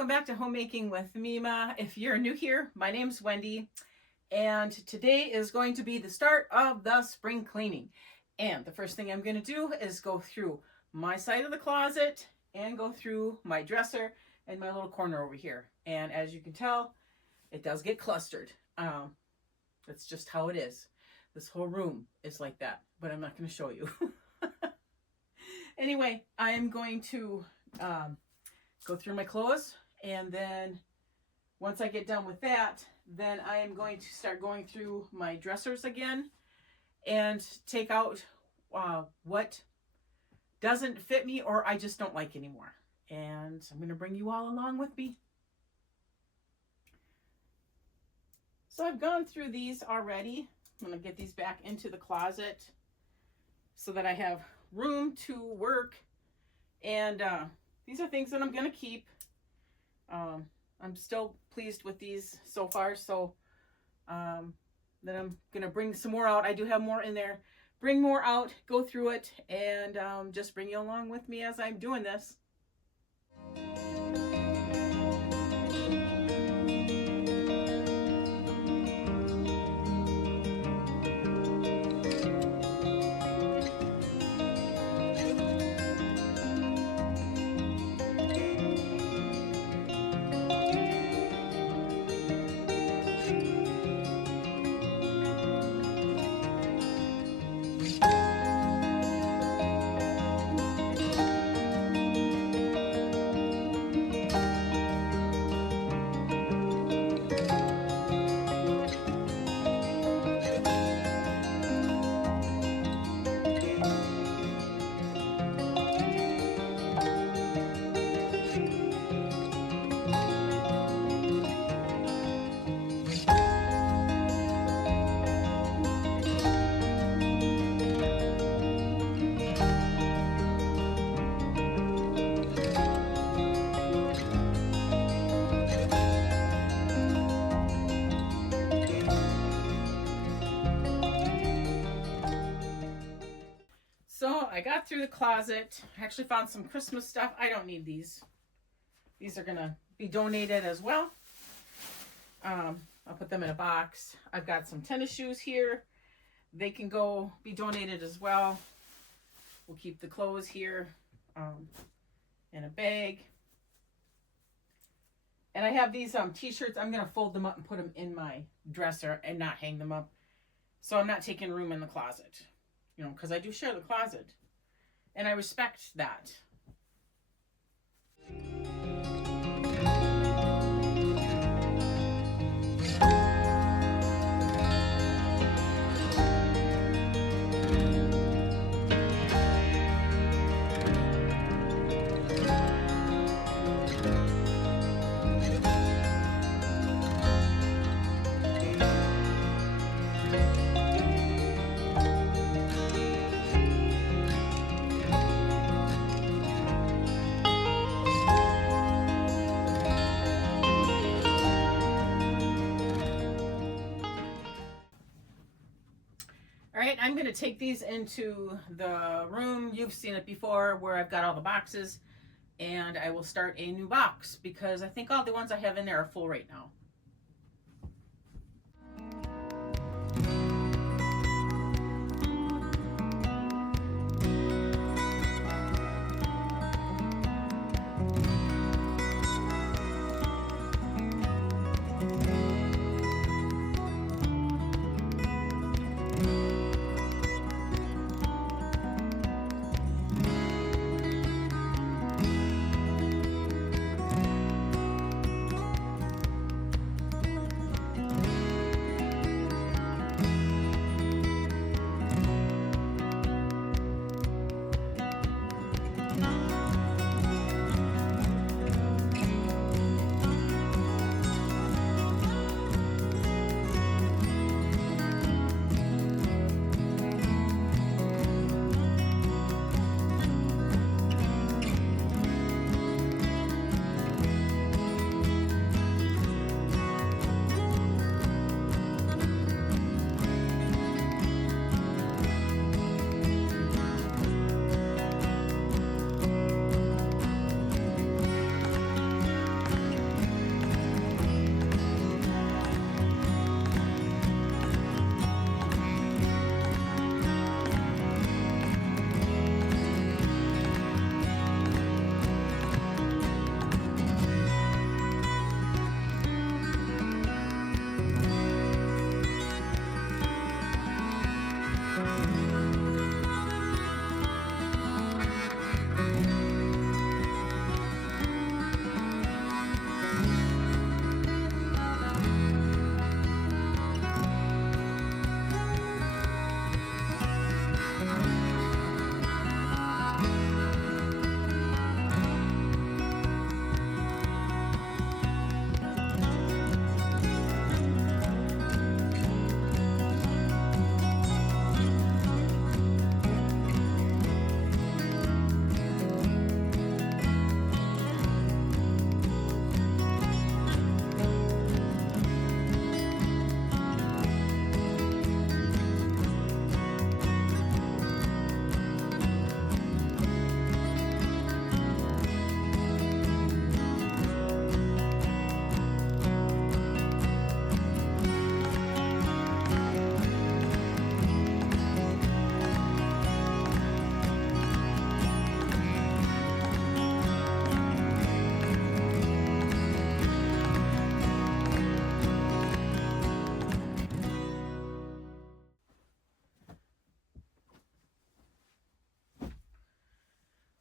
welcome back to Homemaking with Mima. If you're new here, my name's Wendy, and today is going to be the start of the spring cleaning. And the first thing I'm going to do is go through my side of the closet and go through my dresser and my little corner over here. And as you can tell, it does get clustered. That's just how it is. This whole room is like that, but I'm not going to show you. Anyway, I am going to go through my clothes, and then once I get done with that, then I am going to start going through my dressers again and take out what doesn't fit me or I just don't like anymore. And I'm going to bring you all along with me. So I've gone through these already. I'm going to get these back into the closet so that I have room to work. And these are things that I'm going to keep. I'm still pleased with these so far. So then I'm going to bring some more out. I do have more in there. Bring more out, go through it, and just bring you along with me as I'm doing this. So I got through the closet. I actually found some Christmas stuff. I don't need these. These are gonna be donated as well. I'll put them in a box. I've got some tennis shoes here. They can go be donated as well. We'll keep the clothes here in a bag. And I have these t-shirts. I'm gonna fold them up and put them in my dresser and not hang them up. So I'm not taking room in the closet. You know, because I do share the closet, and I respect that. All right, I'm going to take these into the room. You've seen it before where I've got all the boxes, and I will start a new box because I think all the ones I have in there are full right now.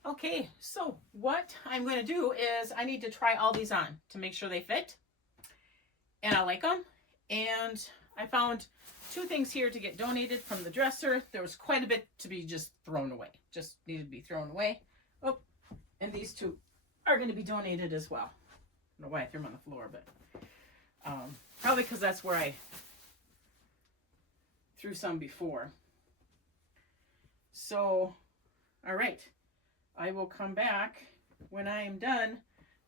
Okay, so what I'm going to do is I need to try all these on to make sure they fit and I like them. And I found 2 things here to get donated from the dresser. There was quite a bit to be just thrown away, just needed to be thrown away. Oh, and these 2 are going to be donated as well. I don't know why I threw them on the floor, but probably because that's where I threw some before. So, all right. I will come back when I am done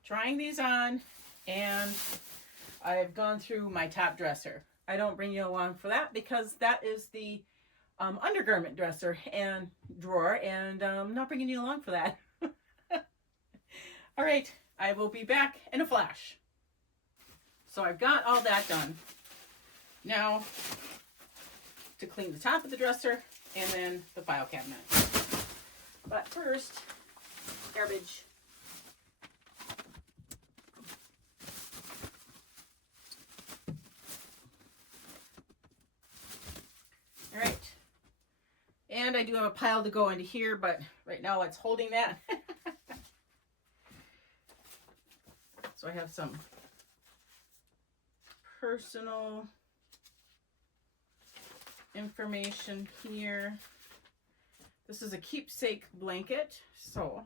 trying these on and I've gone through my top dresser. I don't bring you along for that because that is the undergarment dresser and drawer, and I'm not bringing you along for that. All right, I will be back in a flash. So I've got all that done. Now to clean the top of the dresser and then the file cabinet. But first, garbage. All right. And I do have a pile to go into here, but right now it's holding that. So I have some personal information here. This is a keepsake blanket. So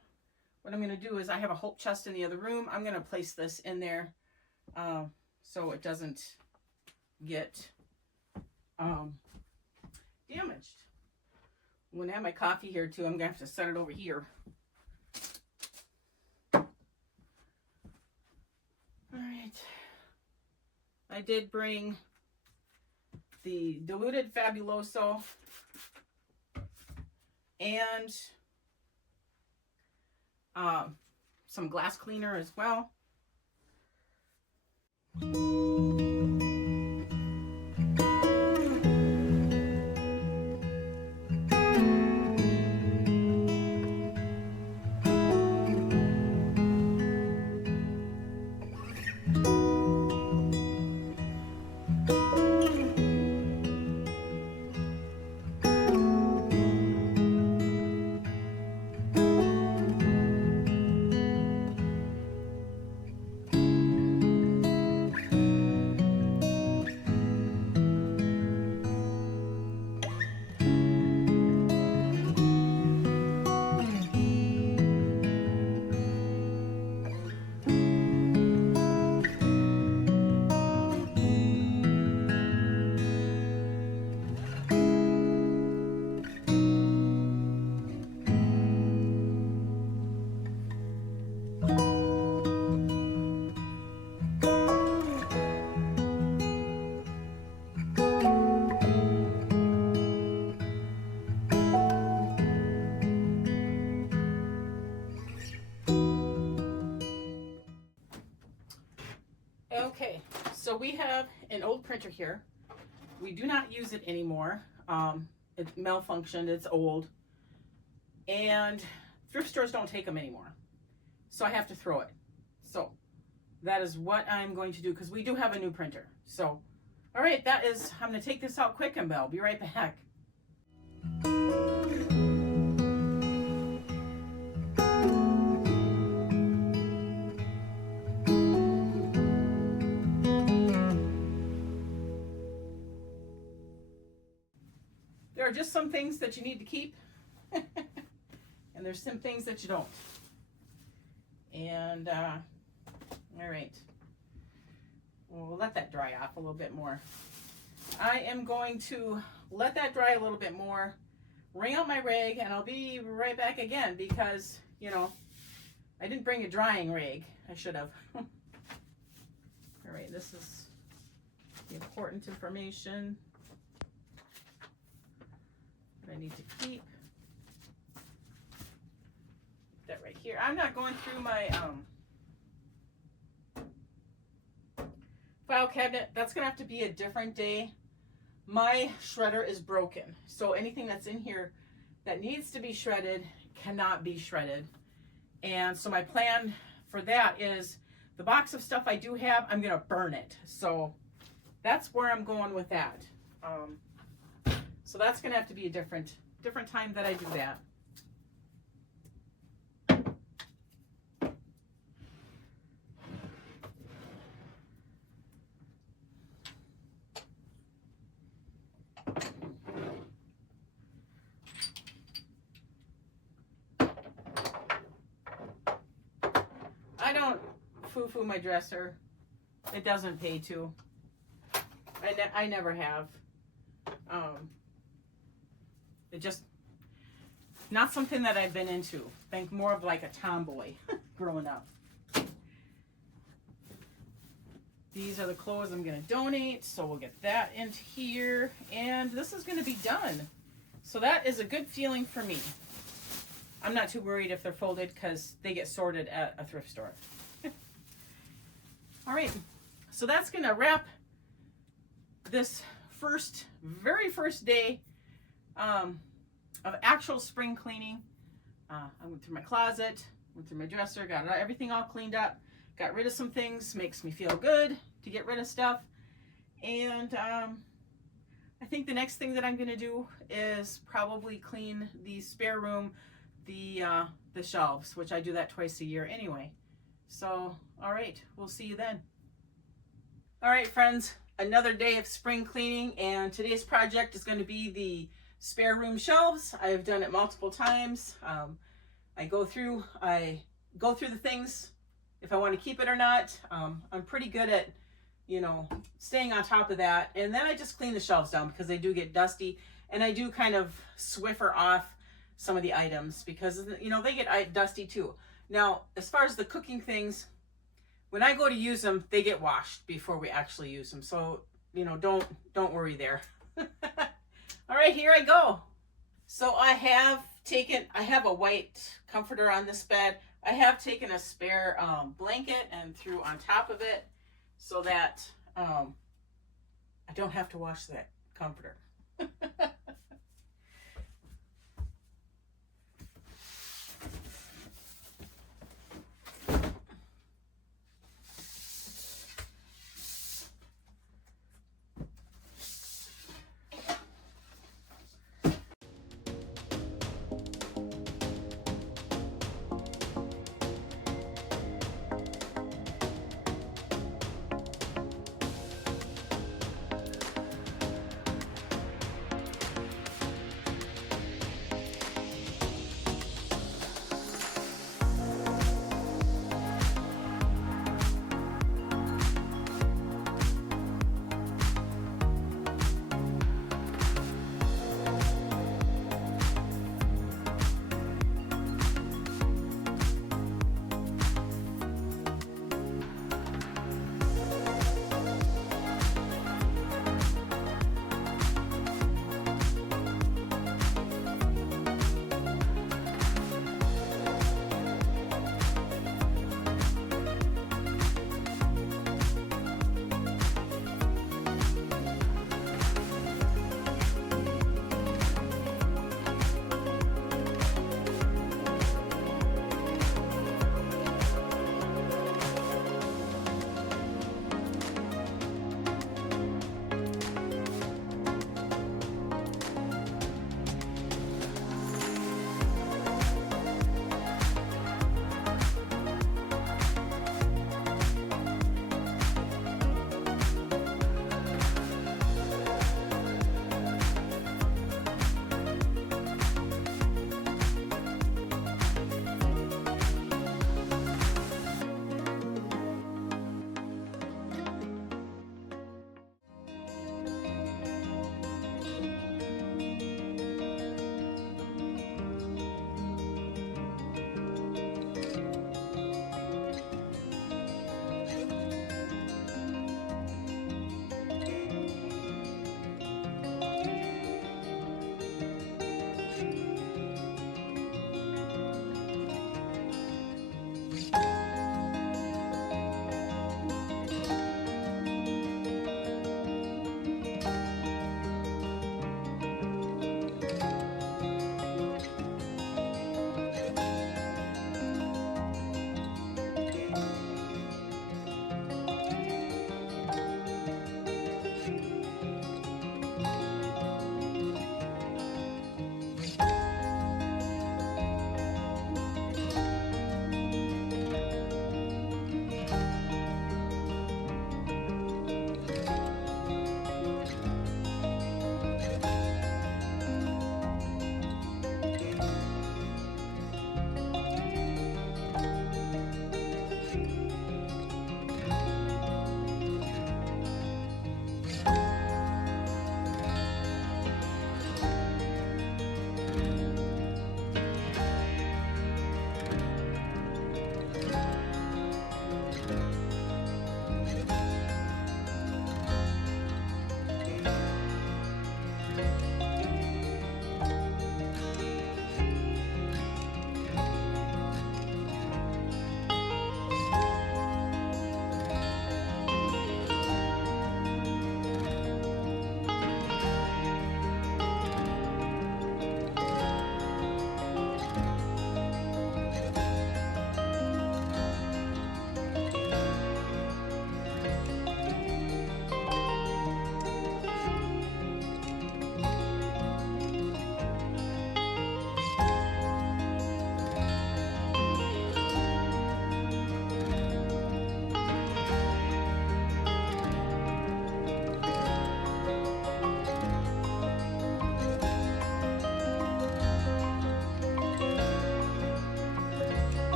what I'm going to do is I have a hope chest in the other room. I'm going to place this in there so it doesn't get damaged. I'm going to have my coffee here too. I'm going to have to set it over here. All right. I did bring the diluted Fabuloso and some glass cleaner as well. Okay, so we have an old printer here. We do not use it anymore. It malfunctioned, it's old. And thrift stores don't take them anymore. So I have to throw it. So that is what I'm going to do because we do have a new printer. So, all right, I'm going to take this out quick and I'll be right back. There are just some things that you need to keep, and there's some things that you don't. And, all right, we'll let that dry off a little bit more. I am going to let that dry a little bit more, wring out my rag, and I'll be right back again because, you know, I didn't bring a drying rag. I should have. All right, this is the important information I need to keep that right here. I'm not going through my file cabinet. That's gonna have to be a different day. My shredder is broken, so anything that's in here that needs to be shredded cannot be shredded. And so my plan for that is the box of stuff I do have, I'm gonna burn it. So that's where I'm going with that. So that's gonna have to be a different time that I do that. don't foo-foo my dresser. It doesn't pay to. I never have. It just, not something that I've been into. Think more of like a tomboy growing up. These are the clothes I'm going to donate, so we'll get that into here. And this is going to be done. So that is a good feeling for me. I'm not too worried if they're folded because they get sorted at a thrift store. All right, so that's going to wrap this very first day of actual spring cleaning. I went through my closet, went through my dresser, got everything all cleaned up, got rid of some things. Makes me feel good to get rid of stuff. And I think the next thing that I'm going to do is probably clean the spare room, the shelves, which I do that twice a year anyway. So, all right, we'll see you then. All right, friends, another day of spring cleaning, and today's project is going to be the spare room shelves. I've done it multiple times. I go through the things if I want to keep it or not. I'm pretty good at, you know, staying on top of that. And then I just clean the shelves down because they do get dusty, and I do kind of Swiffer off some of the items because, you know, they get dusty too. Now, as far as the cooking things, when I go to use them, they get washed before we actually use them. So, you know, don't worry there. All right, here I go. So I have a white comforter on this bed. I have taken a spare blanket and threw on top of it so that I don't have to wash that comforter.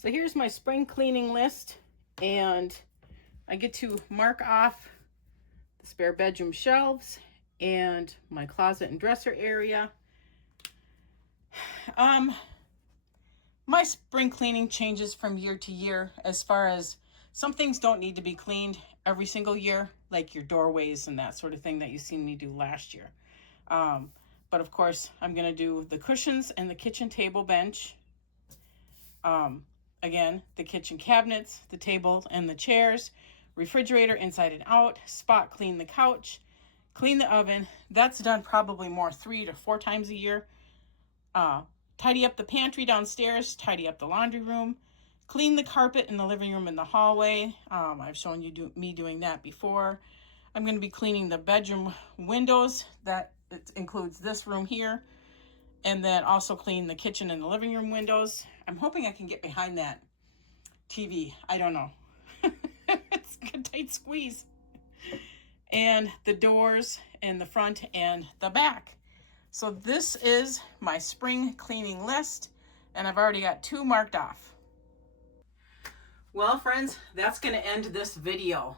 So here's my spring cleaning list, and I get to mark off the spare bedroom shelves and my closet and dresser area. My spring cleaning changes from year to year, as far as some things don't need to be cleaned every single year, like your doorways and that sort of thing that you seen me do last year. But of course, I'm going to do the cushions and the kitchen table bench. Again, the kitchen cabinets, the table and the chairs, refrigerator inside and out, spot clean the couch, clean the oven. That's done probably more 3 to 4 times a year. Tidy up the pantry downstairs, tidy up the laundry room, clean the carpet in the living room and the hallway. I've shown you me doing that before. I'm going to be cleaning the bedroom windows. That it includes this room here. And then also clean the kitchen and the living room windows. I'm hoping I can get behind that TV. I don't know. It's a tight squeeze. And the doors in the front and the back. So this is my spring cleaning list, and I've already got 2 marked off. Well, friends, that's going to end this video.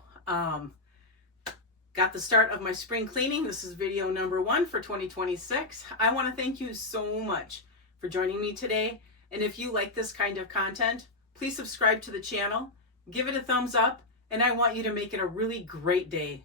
Got the start of my spring cleaning. This is video number 1 for 2026. I want to thank you so much for joining me today. And if you like this kind of content, please subscribe to the channel, give it a thumbs up, and I want you to make it a really great day.